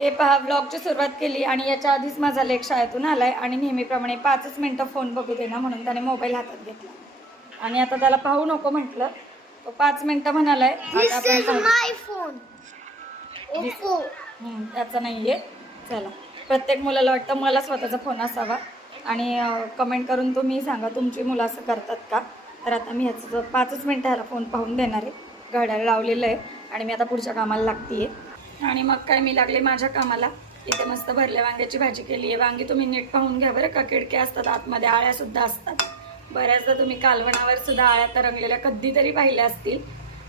हे पहा, ब्लॉगची सुरुवात केली आणि याच्या आधीच माझा लेक शाळेतून आलाय आणि नेहमीप्रमाणे 5च मिनिटं फोन बघू दे ना म्हणून त्याने मोबाईल हातात घेतला आणि आता त्याला पाहू नको म्हटलं. तो 5 मिनिटं म्हणालाय. त्याचा नाहीये. चला, प्रत्येक मुलाला वाटतं मला स्वतःचा फोन असावा आणि कमेंट करून तुम्ही सांगा तुमची मुलं असं करतात का. तर आता मी ह्याचं 5च मिनिटं ह्याला फोन पाहून देणार आहे. घड्याळ लावलेलं आहे आणि मी आता पुढच्या कामाला लागते आणि मग काय मी लागले माझ्या कामाला. इथे मस्त भरल्या वांग्याची भाजी केली आहे. वांगी तुम्ही नीट पाहून घ्या बरं का, किडके असतात आतमध्ये, आळ्यासुद्धा असतात. बऱ्याचदा तुम्ही कालवणावर सुद्धा आळ्या तरंगलेल्या कधीतरी पाहिल्या असतील.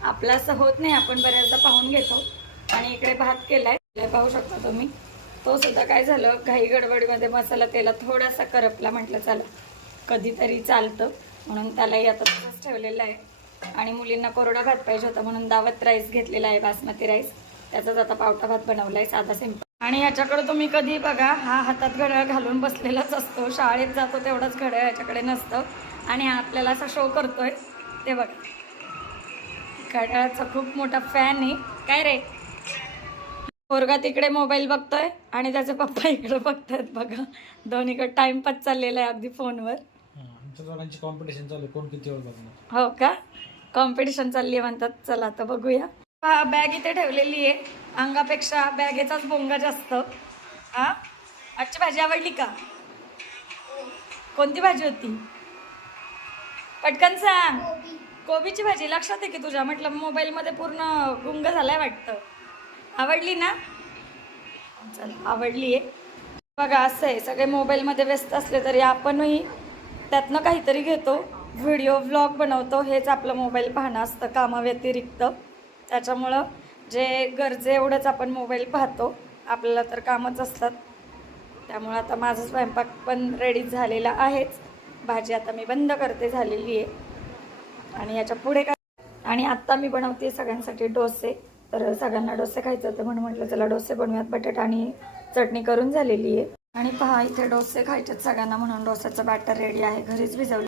आपलं असं होत नाही, आपण बऱ्याचदा पाहून घेतो. आणि इकडे भात केलाय, पाहू शकता तुम्ही. तो सुद्धा काय झालं, घाई गडबडीमध्ये मसाला तेलात थोडासा करपला. म्हटलं चला कधीतरी चालतं म्हणून त्यालाही आता तसंच ठेवलेलं आहे. आणि मुलींना कोरडा भात पाहिजे होता म्हणून दावत राईस घेतलेला आहे, बासमती राईस. त्याचाच आता पावटा भात बनवलाय, साधा सिंपल. आणि याच्याकडे तुम्ही कधी बघा, हा हातात घड्याळ घालून बसलेलाच असतो. शाळेत जातो तेवढंच घड्याळ याच्याकडे नसतं आणि हा आपल्याला असा शो करतोय. ते बघा, घड्याळाचा खूप मोठा फॅन आहे. काय रे, पोरगा तिकडे मोबाईल बघतोय आणि त्याचे पप्पा इकडे बघतायत. बघा, दोन्हीकडे टाइमपास चाललेला आहे अगदी फोनवर. आमच्या दोघांची कॉम्पिटिशन चालू आहे, कोण किती वेळ बघणार. हो का, कॉम्पिटिशन चालली आहे म्हणतात. चला आता बघूया. हा, बॅग इथे ठेवलेली आहे. अंगापेक्षा बॅगेचाच बोंगा जास्त. हा, आजची भाजी आवडली का? कोणती भाजी होती? पटकन सांग. कोबीची भाजी. लक्षात आहे की तुझ्या? म्हटलं मोबाईलमध्ये पूर्ण गुंग झालाय वाटतं. आवडली ना? चल, आवडली आहे. बघा, असं आहे, सगळे मोबाईलमध्ये व्यस्त असले तरी आपणही त्यातनं काहीतरी घेतो, व्हिडिओ व्लॉग बनवतो. हेच आपलं मोबाईल पाहणं असतं कामाव्यतिरिक्त. त्याच्यामुळं जे गरजे एवढंच आपण मोबाईल पाहतो, आपल्याला तर कामच असतात. त्यामुळं आता माझा स्वयंपाक पण रेडी झालेला आहेच. भाजी आता मी बंद करते, झालेली आहे. आणि याच्या पुढे काय, आणि आत्ता मी बनवते सगळ्यांसाठी डोसे. तर सगळ्यांना डोसे खायचं होतं म्हणून म्हटलं चला डोसे बनवूयात. बटाटा आणि चटणी करून झालेली आहे. आणि पहा, इथे डोसे खायचे सगळ्यांना म्हणून डोस्याचं बॅटर रेडी आहे, घरीच भिजवलं.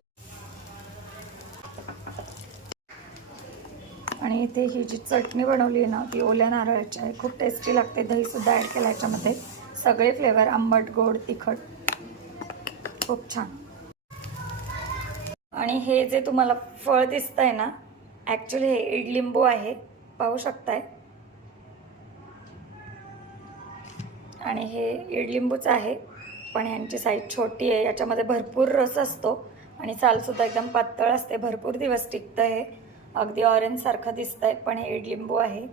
आणि इथे ही जी चटणी बनवली आहे ना, ती ओल्या नारळाची आहे. खूप टेस्टी लागते. दहीसुद्धा ॲड केलं याच्यामध्ये. सगळे फ्लेवर, आंबट, गोड, तिखट, खूप छान. आणि हे जे तुम्हाला फळ दिसतंय ना, ॲक्च्युली हे इडलिंबू आहे, पाहू शकताय. आणि हे इडलिंबूच आहे, पण यांची साईज छोटी आहे. याच्यामध्ये भरपूर रस असतो आणि सालसुद्धा एकदम पातळ असते. भरपूर दिवस टिकतं हे. अगदी ऑरेंज सारखं दिसतंय, पण हे इडलिंबू आहे.